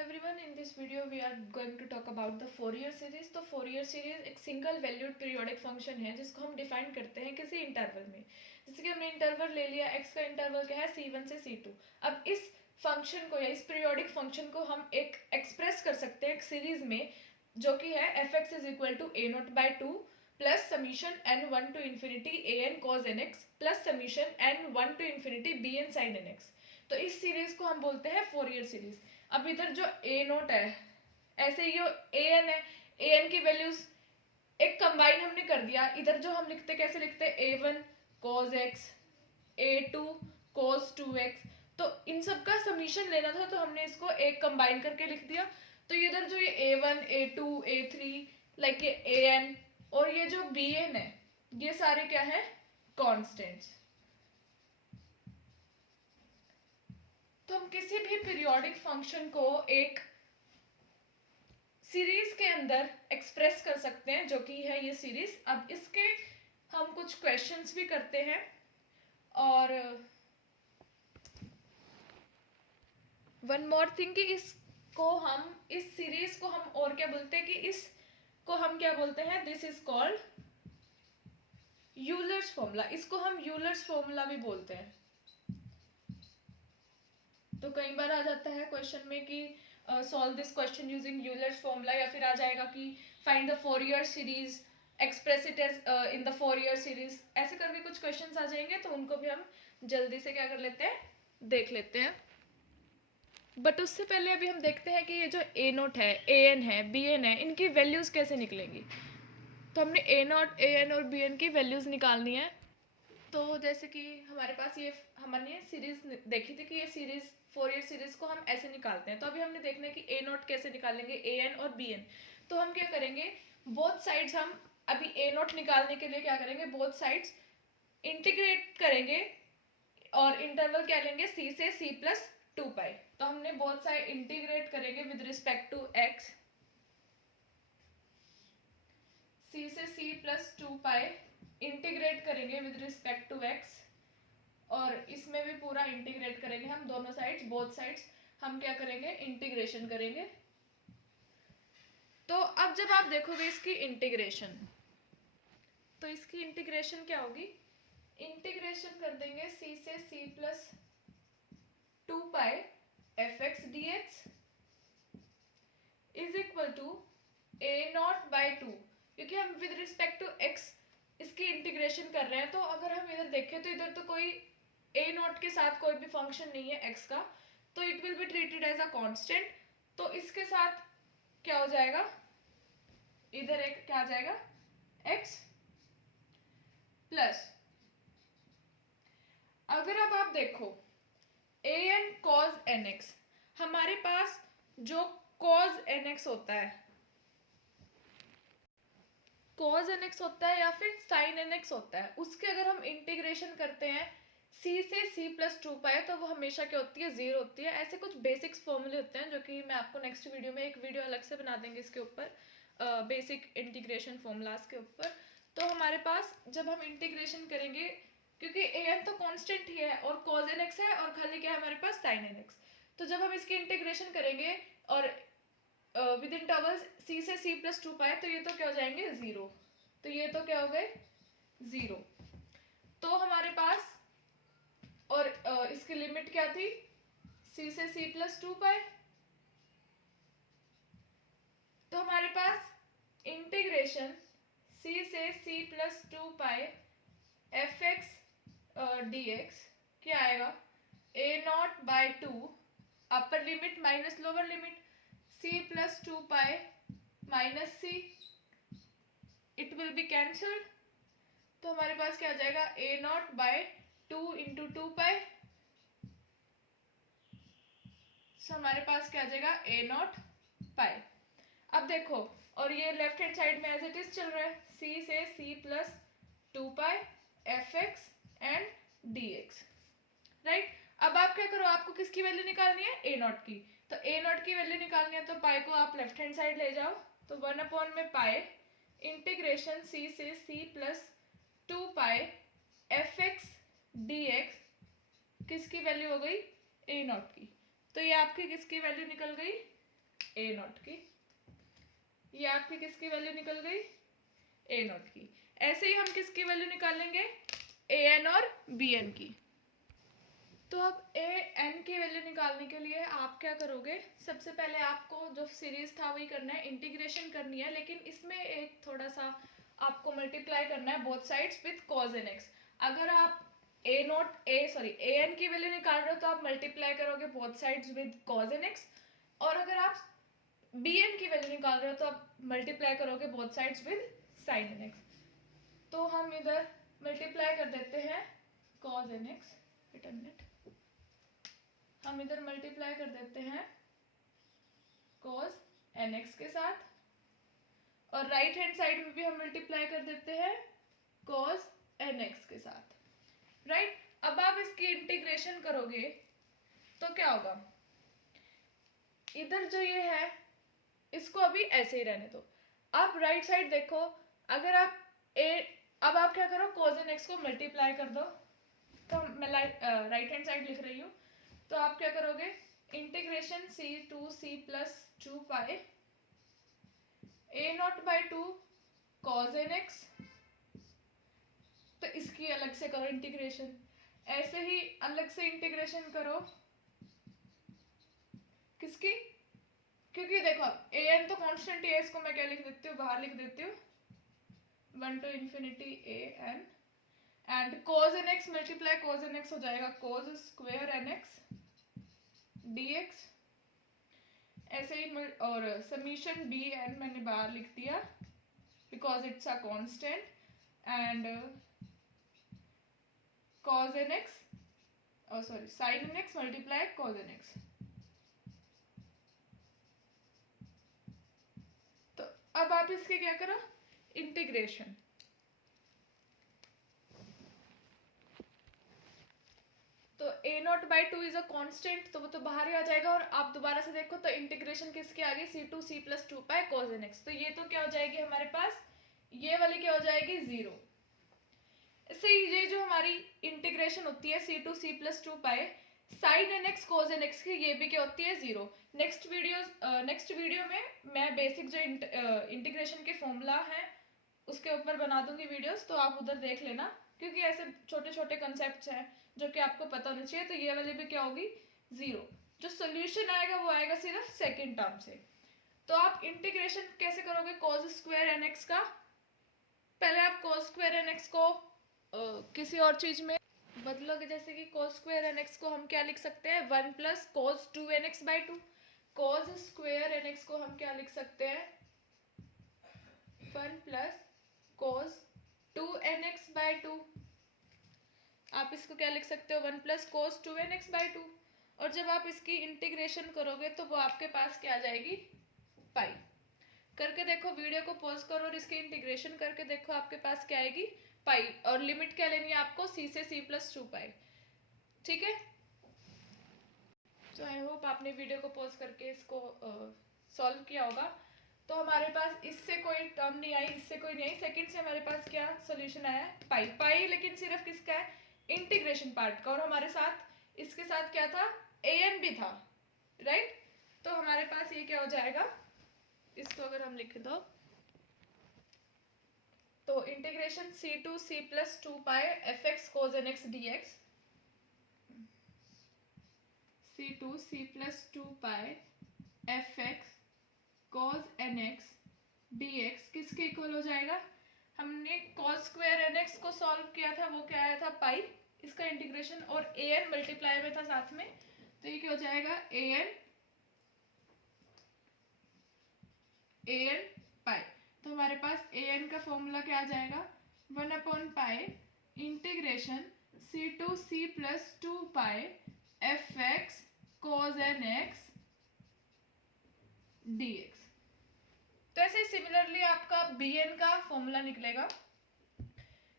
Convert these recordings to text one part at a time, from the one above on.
everyone, in this video we are going to talk about the Fourier series। तो Fourier series एक single valued periodic function है जिसको हम define करते हैं किसी इंटरवल में। जैसे कि हमने इंटरवल ले लिया, x का इंटरवल क्या है c1 से c2। अब इस फंक्शन को या इस पीरियोडिक फंक्शन को हम एक एक्सप्रेस कर सकते हैं एक सीरीज में, जो कि है fx is equal to a0/2 plus summation n1 to infinity an cos nx plus summation n1 to infinity bn sin nx। तो इस सीरीज को हम बोलते हैं फोरियर सीरीज। अब इधर जो a0 है, ऐसे ही an है, an की वैल्यूज एक कंबाइन हमने कर दिया। इधर जो हम लिखते कैसे लिखते हैं, a1 cos x, a2 cos 2x। तो इन सब का समीशन लेना था तो हमने इसको एक कंबाइन करके लिख दिया। तो इधर जो ये a1 a2 a3 लाइक ये an और ये जो bn है, ये सारे क्या है, कॉन्स्टेंट्स। तो हम किसी भी पीरियोडिक फंक्शन को एक सीरीज के अंदर एक्सप्रेस कर सकते हैं, जो कि है ये सीरीज। अब इसके हम कुछ क्वेश्चंस भी करते हैं और वन मोर थिंग कि इसको हम इस सीरीज को हम और क्या बोलते हैं कि इसको हम क्या बोलते हैं, this is called Euler's formula. इसको हम यूलर्स फॉर्मूला भी बोलते हैं। तो कई बार आ जाता है क्वेश्चन में कि solve this question using Euler's formula, या फिर आ जाएगा कि find the Fourier series, express it as in the Fourier series. ऐसे करके कुछ क्वेश्चंस आ जाएंगे, तो उनको भी हम जल्दी से क्या कर लेते हैं, देख लेते हैं। बट उससे पहले अभी हम देखते हैं कि ये जो a0 है, an है, bn है, इनकी वैल्यूज कैसे निकलेंगी। तो हमने a0 an और bn की वैल्यूज निकालनी है। तो जैसे कि हमारे पास ये हमने सीरीज देखी थी कि ये सीरीज फोरियर सीरीज को हम ऐसे निकालते हैं। तो अभी हमने देखना है कि a0 कैसे निकालेंगे, an और bn। तो हम क्या करेंगे, बोथ साइड्स हम अभी a0 निकालने के लिए क्या करेंगे, बोथ साइड्स इंटीग्रेट करेंगे और इंटरवल क्या लेंगे, c से c प्लस 2π। तो हमने बोथ साइड इंटीग्रेट करेंगे with respect to x, c से c प्लस 2π इंटीग्रेट करेंगे विद रिस्पेक्ट टू x, और इसमें भी पूरा इंटीग्रेट करेंगे हम, दोनों साइड्स, बोथ साइड्स हम क्या करेंगे, इंटीग्रेशन करेंगे। तो अब जब आप देखोगे इसकी इंटीग्रेशन, तो इसकी इंटीग्रेशन क्या होगी, इंटीग्रेशन कर देंगे c से c plus 2π fx dx is equal to a0/2। क्योंकि हम विद रिस्पेक्ट टू x इसकी इंटीग्रेशन कर रहे हैं, तो अगर हम इधर देखें तो इधर तो कोई a0 के साथ कोई भी फंक्शन नहीं है x का, तो it will be treated as a constant. तो इसके साथ क्या हो जाएगा, इधर एक क्या आ जाएगा, x प्लस, अगर अब आप देखो an cos nx, हमारे पास जो cos nx होता है, cos nx होता है या फिर sin nx होता है, उसके अगर हम इंटीग्रेशन करते हैं c से c प्लस 2π, तो वो हमेशा क्या होती है, 0 होती है। ऐसे कुछ बेसिक्स फॉर्मूले होते हैं जो कि मैं आपको नेक्स्ट वीडियो में एक वीडियो अलग से बना देंगे इसके ऊपर, बेसिक इंटीग्रेशन फॉर्मूलाज के ऊपर। तो हमारे पास जब हम इंटीग्रेशन करेंगे, क्योंकि an तो कांस्टेंट ही है और cos nx है और खाली क्या है हमारे पास, sin nx। तो जब हम इसकी इंटीग्रेशन करेंगे और विद इंटरवल्स c से c प्लस 2π, तो ये तो क्या हो जाएंगे, 0। तो ये तो क्या हो गए, 0। तो हमारे पास और इसकी लिमिट क्या थी, c से c प्लस 2π। तो हमारे पास इंटीग्रेशन c से c प्लस 2π fx dx क्या आएगा, a0/2 upper limit minus lower limit c plus 2π minus c, it will be cancelled. तो हमारे पास क्या आ जाएगा, a0/2 इंटू 2π। सो हमारे पास क्या आ जाएगा, a0π। अब देखो, और ये लेफ्ट हैंड साइड में एज इट इज चल रहा है, c से c plus 2π fx and dx, right. अब आप क्या करो, आपको किसकी वैल्यू निकालनी है, a0 की। तो a0 की वैल्यू निकालनी है तो पाई को आप लेफ्ट हैंड साइड ले जाओ, तो 1/π इंटीग्रेशन c से c प्लस 2π fx dx किसकी वैल्यू हो गई, a0 की। तो ये आपकी किसकी वैल्यू निकल गई, ए नॉट की, ये आपकी किसकी वैल्यू निकल गई, ए नॉट की। ऐसे ही हम किसकी वैल्यू निकालेंगे, ए एन और बी एन की। तो अब ए एन की वैल्यू निकालने के लिए आप क्या करोगे, सबसे पहले आपको जो सीरीज था वही करना है, इंटीग्रेशन करनी है, लेकिन इसमें एक थोड़ा सा आपको मल्टीप्लाई करना है both sides with cos n x. अगर आप ए एन की वैल्यू निकाल रहे हो तो आप मल्टीप्लाई करोगे both sides with cos n x, और अगर आप बी एन की वैल्यू निकाल रहे हो तो आप मल्टीप्लाई करोगे both sides with sine n x. तो हम इधर मल्टीप्लाई कर देते हैं cos n x, return it, हम इधर मल्टीप्लाई कर देते हैं cos nx के साथ, और राइट हैंड साइड में भी हम मल्टीप्लाई कर देते हैं cos nx के साथ, राइट। अब आप इसकी इंटीग्रेशन करोगे तो क्या होगा, इधर जो ये है इसको अभी ऐसे ही रहने दो। आप राइट साइड देखो, अगर आप अब आप क्या करो, cos nx को मल्टीप्लाई कर दो, तो मैं राइट हैंड साइड लिख रही हूँ, तो आप क्या करोगे, integration c to c plus 2 pi a not by 2 cos n x, तो इसकी अलग से करो इंटीग्रेशन। ऐसे ही अलग से इंटीग्रेशन करो किसकी, क्योंकि देखो ए एन तो कांस्टेंट है, इसको मैं क्या लिख देती हूँ, बाहर लिख देती हूँ 1 to infinity a n, and cos n x multiply cos n x हो जाएगा cos square n x dx। ऐसे ही और समीशन बी एन मैंने बाहर लिख दिया because it's a constant, and cos n x sin n x multiply cos n x. तो अब आप इसके क्या करो, इंटीग्रेशन। तो a not by 2 is a constant, तो वो तो बाहर ही आ जाएगा, और आप दोबारा से देखो तो इंटीग्रेशन किसके आगे, c to c plus 2 pi cos n x, तो ये तो क्या हो जाएगी हमारे पास, ये वाली क्या हो जाएगी 0। इससे ये जो हमारी इंटीग्रेशन होती है c to c plus 2 pi sine n x cos n x की, ये भी क्या होती है 0। नेक्स्ट वीडियो में मैं बेसिक जो इंटीग्रेशन के फॉर्मूला है उसके ऊपर बना दूंगी वीडियोस, तो आप उधर देख लेना, क्योंकि ऐसे छोटे छोटे कंसेप्ट हैं जो कि आपको पता होना चाहिए। तो ये वाली भी क्या होगी 0, जो सोल्यूशन आएगा वो आएगा सिर्फ सेकेंड टर्म से। तो आप इंटीग्रेशन कैसे करोगे cos स्क्वायर एन एक्स का, पहले आप cos स्क्वायर एन एक्स को किसी और चीज में बदलोगे, जैसे कि cos स्क्वायर एन एक्स को हम क्या लिख सकते हैं 1 plus cos 2 n x by 2, cos square n x को हम क्या लिख सकते हैं 1 plus cos 2 n x by 2, आप इसको क्या लिख सकते हो 1 plus cos 2 n x by 2, और जब आप इसकी इंटीग्रेशन करोगे तो वो आपके पास क्या आ जाएगी पाई। करके देखो, वीडियो को पॉज करो और इसकी इंटीग्रेशन करके देखो आपके पास क्या आएगी पाई, और लिमिट क्या लेनी है आपको सी से सी प्लस 2 पाई, ठीक है। तो आई होप आपने वीडियो को पॉज करके इसको सॉल्व किया होगा। तो हमारे पास इससे कोई टर्म नहीं आई, इससे कोई नहीं आई, सेकंड से हमारे पास क्या सोल्यूशन आया पाई पाई, लेकिन सिर्फ किसका है इंटीग्रेशन पार्ट का, और हमारे साथ इसके साथ क्या था ए एन भी था, राइट। तो हमारे पास ये क्या हो जाएगा, इसको अगर हम लिख दो तो integration c to c plus 2 pi f x cos n x d x, c to c plus 2 pi f x cos nx dx किसके इक्वल हो जाएगा, हमने cos स्क्वायर nx को सॉल्व किया था, वो क्या आया था पाई, इसका इंटीग्रेशन, और an मल्टीप्लाई में था साथ में, तो ये क्या हो जाएगा an पाई। तो हमारे पास an का फॉर्मूला क्या आ जाएगा 1 upon pi integration c to c plus 2 pi f x cos nx dx। तो ऐसे सिमिलरली आपका bn का फॉर्मूला निकलेगा।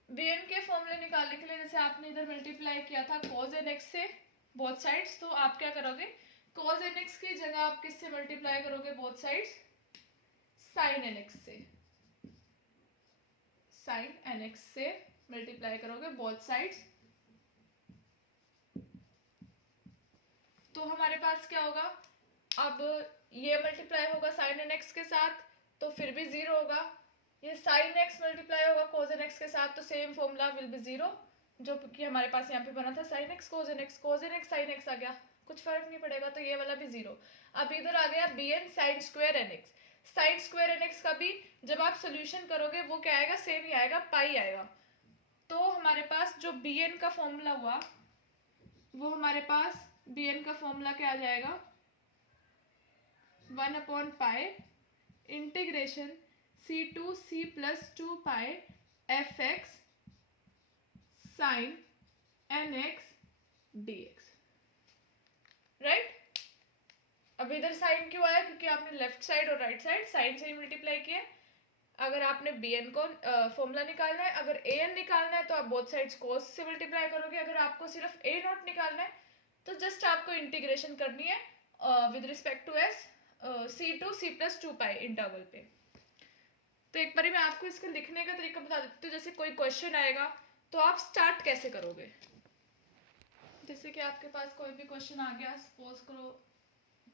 bn के फॉर्मूले निकालने के लिए जैसे आपने इधर मल्टीप्लाई किया था cos nx से बोथ साइड्स, तो आप क्या करोगे cos nx की जगह आप किससे मल्टीप्लाई करोगे बोथ साइड्स sin nx से, sin nx से मल्टीप्लाई करोगे बोथ साइड्स। तो हमारे पास क्या होगा अब ये मल्टीप्लाई होगा साइन एन एक्स के साथ तो फिर भी 0 होगा, ये साइन एक्स मल्टीप्लाई होगा कोजन एक्स के साथ तो सेम फॉर्मूला विल बी 0, जो कि हमारे पास यहाँ पे बना था sine x cosine x, cosine x sine x आ गया, कुछ फर्क नहीं पड़ेगा, तो ये वाला भी 0। अब इधर आ गया b n sine square n x, sine square n x का भी जब आप सोल्यूशन करोगे वो क्या आएगा, सेम ही आएगा, पाई आएगा। तो हमारे पास जो बी एन का फॉर्मूला हुआ वो हमारे पास बी एन का फॉर्मूला क्या आ जाएगा, 1/पाई integration c to c plus 2 pi f x sine n x d x, right. अब इधर साइन क्यों आया, क्योंकि आपने लेफ्ट साइड और राइट साइड साइन से ही मल्टीप्लाई किया। अगर आपने बी एन को फॉर्मूला निकालना है, अगर ए एन निकालना है तो आप बोथ साइड्स कोस से मल्टीप्लाई करोगे, अगर आपको सिर्फ ए नॉट निकालना है तो जस्ट आपको इंटीग्रेशन करनी है with respect to s c to c plus 2 pi interval पे। तो एक बार मैं आपको इसका लिखने का तरीका बता देती हूँ। जैसे कोई क्वेश्चन आएगा तो आप स्टार्ट कैसे करोगे, जैसे कि आपके पास कोई भी क्वेश्चन आ गया, सपोज करो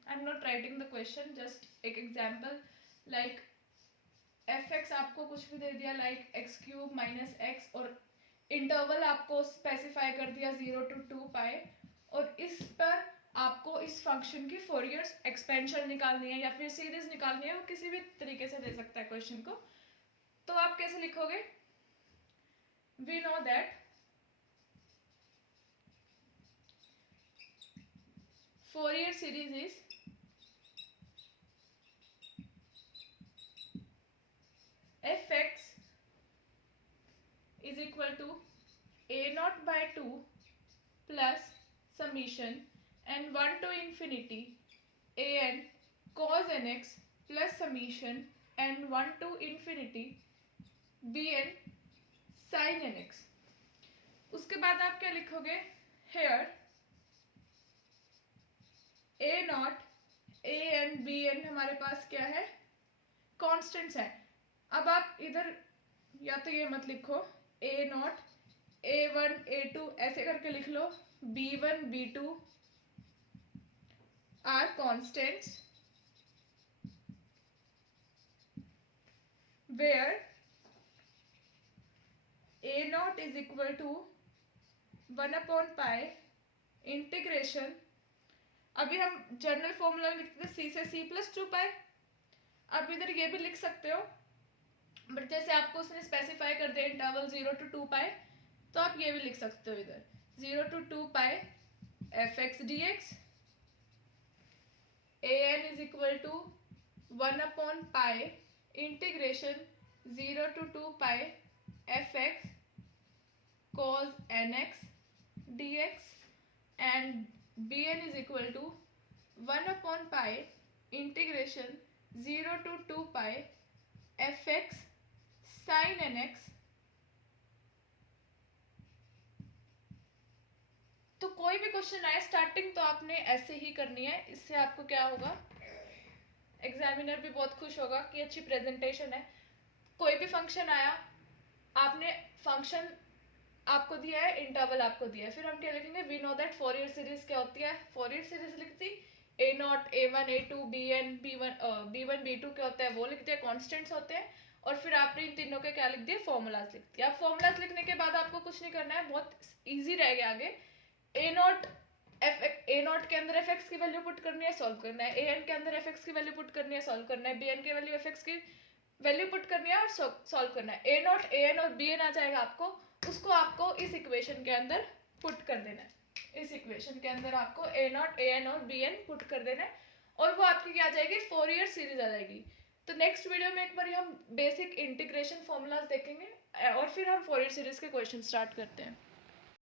I am not writing the question, just एक एग्जाम्पल, लाइक एफ एक्स आपको कुछ भी दे दिया like x cube minus x और इंटरवल आपको स्पेसिफाई कर दिया 0 to 2 पाई, और इस पर आपको इस फंक्शन की फोरियर एक्सपेंशन निकालनी है या फिर सीरीज निकालनी है, वो किसी भी तरीके से दे सकता है क्वेश्चन को। तो आप कैसे लिखोगे, we know that Fourier series is f x is equal to a naught by 2 plus summation and 1 to infinity a n cos n x plus summation and 1 to infinity b n sin n x। उसके बाद आप क्या लिखोगे, here a naught a n b n हमारे पास क्या है, constants है। अब आप इधर या तो ये मत लिखो ए नॉट a1 a2 ऐसे करके लिख लो, b1 b2 are constants where a naught is equal to 1/पाई इंटीग्रेशन, अभी हम जनरल फॉर्मूला लिखते थे सी से सी प्लस 2 पाई, अब इधर ये भी लिख सकते हो, बट जैसे आपको उसने स्पेसिफाई कर दिया इंटरवल 0 to 2 पाई, तो आप ये भी लिख सकते हो इधर 0 to 2 pi f x d x, a n is equal to 1/पाई integration 0 to 2 pi f x cos n x d x, and b n is equal to 1/पाई integration 0 to 2 pi f x sine n x. तो कोई भी question आए starting तो आपने ऐसे ही करनी है, इससे आपको क्या होगा, एग्जामिनर भी बहुत खुश होगा कि अच्छी प्रेजेंटेशन है। कोई भी फंक्शन आया, आपने फंक्शन आपको दिया है, इंटरवल आपको दिया है, फिर हम क्या लिखेंगे, we know that Fourier series क्या होती है, फोरियर सीरीज लिखती ए not a1 a2 bn b1 b2 क्या होता है वो लिखते हैं, कॉन्स्टेंट्स होते हैं, और फिर आपने इन तीनों के क्या लिख दिए, फॉर्मूलाज लिख दिए। अब फॉर्मूलाज लिखने के बाद आपको कुछ नहीं करना है, बहुत इजी रहेगा आगे। ए नॉट के अंदर एफ एक्स की वैल्यू पुट करनी है, सॉल्व करना है, ए एन के अंदर एफ एक्स की वैल्यू पुट करनी है, सॉल्व करना है, बी एन की वैल्यू एफ एक्स की वैल्यू पुट करनी है और सॉल्व करना है। ए नॉट ए एन और बी एन आ जाएगा आपको, उसको आपको इस इक्वेशन के अंदर पुट कर देना है, इस इक्वेशन के अंदर आपको ए नॉट ए एन और बी एन पुट कर देना है, और वो आपकी क्या आ जाएगी, फोरियर सीरीज आ जाएगी। तो नेक्स्ट वीडियो में एक बार हम बेसिक इंटीग्रेशन फॉर्मूलाज देखेंगे और फिर हम फोरियर सीरीज के क्वेश्चन स्टार्ट करते हैं।